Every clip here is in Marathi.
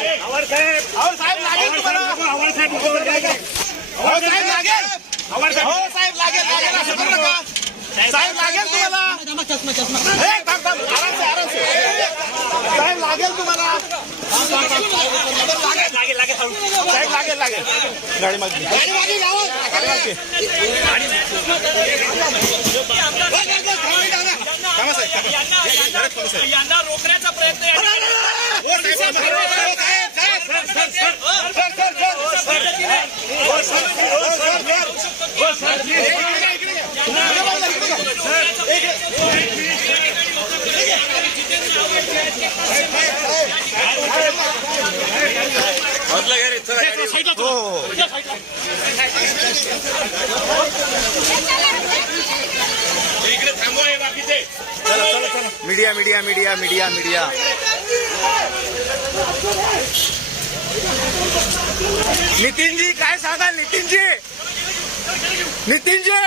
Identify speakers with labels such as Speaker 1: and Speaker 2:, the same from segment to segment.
Speaker 1: अहो साहेब लागेल तुम्हाला अहो साहेब लागेल हो साहेब। लागेल लागेल असं करू नका साहेब लागेल तुम्हाला। हे, थांब, थांब. आराम से आराम से। साहेब लागेल तुम्हाला। थांब, थांब, थांब. लागेल लागेल साहेब लागेल लागेल गाडी मागली गाडी मागे। गाडी मागली थांबा साहेब थांबा.
Speaker 2: यांना रोखण्याचा प्रयत्न या
Speaker 1: हो,
Speaker 3: media media media media media. Nitinji काय सांगाल नितीनजी? नितीनजी!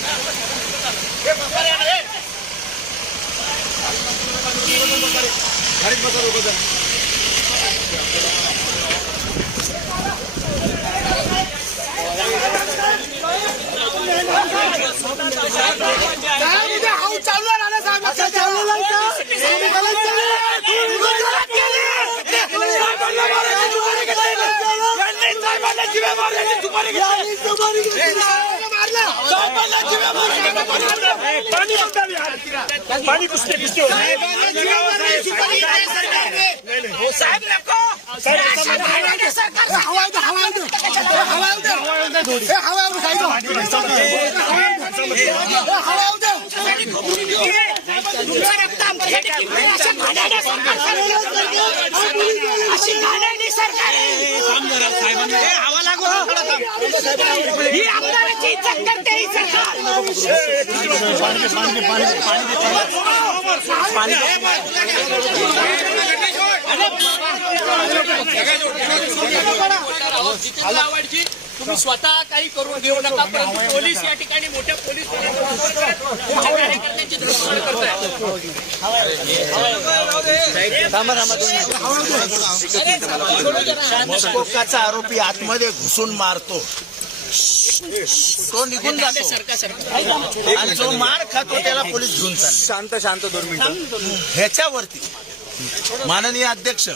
Speaker 1: you. पुसते पुसते
Speaker 2: साहेब नको. तुमचं रक्त आमच्यासाठी किती असं घाणेरडं सरकार अशी घाणेरडी सरकार हवा लागू ही आमदाराची इज्जत करते ही सरकार तुम्ही स्वतः काही करून घेऊ नका परंतु पोलीस या ठिकाणी मोठ्या पोलीस
Speaker 4: मस्कोकाचा आरोपी आतमध्ये घुसून मारतो. तो निघून जातो. आणि जो मार खातो त्याला पोलीस घेऊन चालले.
Speaker 3: शांत शांत दोन मिनिटं.
Speaker 4: ह्याच्यावरती माननीय अध्यक्ष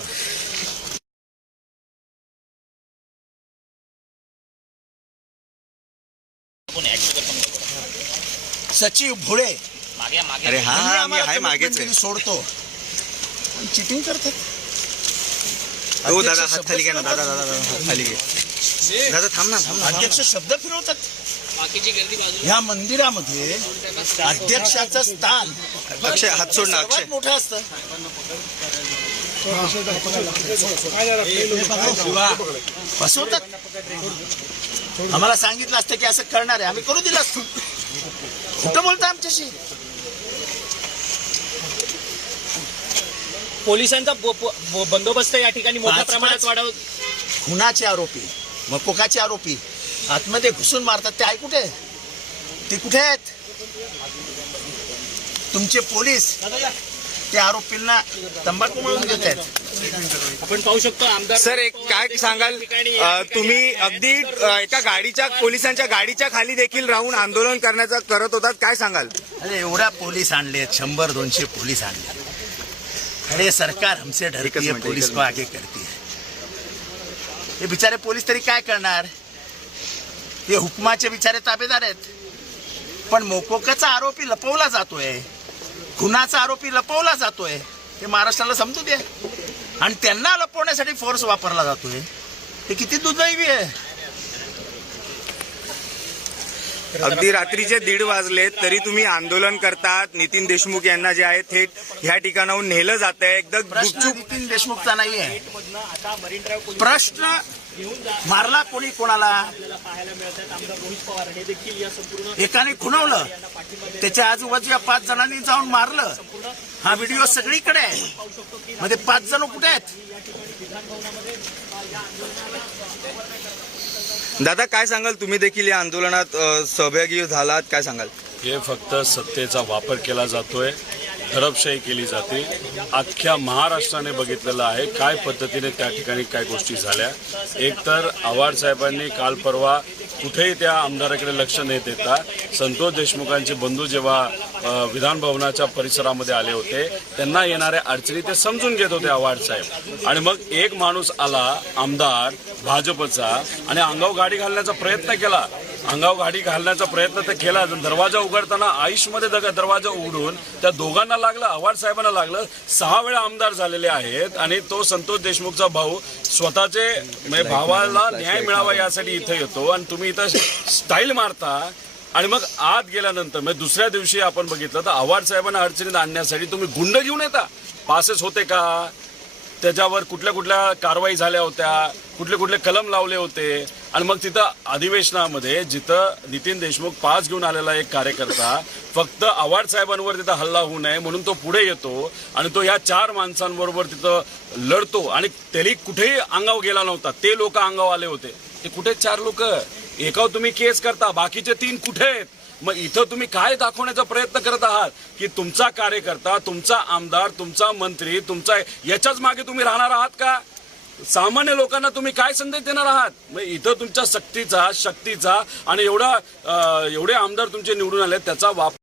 Speaker 4: सचिव भोळे
Speaker 3: अरे हा हा मी आहे मागेच आहे.
Speaker 4: सोडतो. चिटिंग करतात.
Speaker 3: हो दादा हात खाली घे ना. दादा दादा दादा, हात खाली घे दादा थांब ना थांब ना.
Speaker 4: अध्यक्ष शब्द फिरवतात.
Speaker 2: बाकीची गर्दी बाजूला.
Speaker 4: ह्या मंदिरामध्ये अध्यक्षाचं स्थान
Speaker 3: अक्षय हात सोड ना अक्षय.
Speaker 4: सर्वात मोठं असतं. फसवतात. आम्हाला सांगितलं असतं की असं करणार आहे. आम्ही करू दिलं असतं. कुठं बोलता आमच्याशी?
Speaker 2: पोलिसांचा ब- ब- बंदोबस्त या ठिकाणी मोठ्या
Speaker 4: पाच-
Speaker 2: प्रमाणात
Speaker 4: पाच-
Speaker 2: वाढव
Speaker 4: खुनाचे आरोपी मकोकाचे आरोपी आतमध्ये घुसून मारतात. ते आहे कुठे? ते कुठे आहेत? तुमचे पोलीस त्या आरोपींना तंबाखू मिळून देत आहेत.
Speaker 2: आपण पाहू शकतो आमदार
Speaker 3: सर एक काय सांगाल? अ, तुम्ही अगदी अ, एका गाडीच्या पोलिसांच्या गाडीच्या खाली देखील राहून आंदोलन करण्याचा करत होतात. काय सांगाल?
Speaker 4: अरे एवढ्या पोलीस आणलेत शंभर दोनशे पोलीस आणले अरे सरकार हमसे डरती है पोलीस को आगे करती है। हे बिचारे पोलीस तरी काय करणार हे हुकमाचे बिचारे ताबेदार आहेत। पण मोकोकाचा आरोपी लपवला जातोय। खुनाचा आरोपी लपवला जातोय। हे महाराष्ट्राला समजू दे आणि त्यांना लपवण्यासाठी फोर्स वापरला जातोय। हे किती दुर्दैवी आहे।
Speaker 3: अगदी रात्रीचे दीड वाजले तरी तुम्ही आंदोलन करतात. नितीन देशमुख यांना जे आहे थेट ह्या ठिकाणाहून नेलं जात आहे एकदम गुपचूप
Speaker 4: नितीन देशमुखचा नाहीये. प्रश्न मारला कोणी कोणाला? एकाने खुणवलं. त्याच्या आजूबाजूच्या पाच जणांनी जाऊन मारलं. हा व्हिडिओ सगळीकडे आहे. मध्ये पाच जण कुठे आहेत?
Speaker 3: दादा काय सांगाल? तुम्ही देखील या आंदोलनात सहभागी झालात. काय सांगाल?
Speaker 5: हे फक्त सत्तेचा वापर केला जातोय दडपशाही केली जाते. अख्ख्या महाराष्ट्राने बघितलेलं आहे काय पद्धतीने त्या ठिकाणी काय गोष्टी झाल्या. एकतर आव्हाड साहेबांनी काल परवा कुठेही त्या आमदाराकडे लक्ष न देता संतोष देशमुखांचे बंधू जेव्हा विधान भवनाच्या परिसरामध्ये आले होते त्यांना येणाऱ्या अडचणी ते समजून घेत होते आव्हाड साहेब. आणि मग एक माणूस आला आमदार भाजपचा आणि अंगाव गाडी घालण्याचा प्रयत्न केला. अंगावर गाडी घालण्याचा प्रयत्न तर केला. दरवाजा उघडताना आयुषमध्ये दग दरवाजा उघडून त्या दोघांना लागलं आव्हाड साहेबांना लागलं. सहा वेळा आमदार झालेले आहेत आणि तो संतोष देशमुखचा भाऊ स्वतःचे म्हणजे भावाला न्याय मिळावा यासाठी इथं येतो आणि तुम्ही इथं स्टाईल मारता. आणि मग आत गेल्यानंतर म्हणजे दुसऱ्या दिवशी आपण बघितलं तर आव्हाड साहेबांना अडचणीत आणण्यासाठी तुम्ही गुंड घेऊन येता. पासेस होते का? त्याच्यावर कुठल्या कुठल्या कारवाई झाल्या होत्या? कुठले कुठले कलम लावले होते? आणि मग तिथं अधिवेशनामध्ये जिथं नितीन देशमुख पास घेऊन आलेला एक कार्यकर्ता फक्त आव्हाड साहेबांवर तिथं हल्ला होऊ नये म्हणून तो पुढे येतो आणि तो या चार माणसांबरोबर तिथं लढतो. आणि तरी कुठेही अंगाव गेला नव्हता. ते लोक अंगाव आले होते. ते कुठे चार लोक? एकाव तुम्ही केस करता बाकीचे तीन कुठे आहेत? मग इथं तुम्ही काय दाखवण्याचा प्रयत्न करत आहात? की तुमचा कार्यकर्ता तुमचा आमदार तुमचा मंत्री तुमचा याच्याच मागे तुम्ही राहणार आहात का? सामान्य लोकांना तुम्ही काय संदेश देणार आहात? मग इथं तुमच्या सक्तीचा शक्तीचा आणि एवढा एवढे आमदार तुमचे निवडून आले त्याचा वापर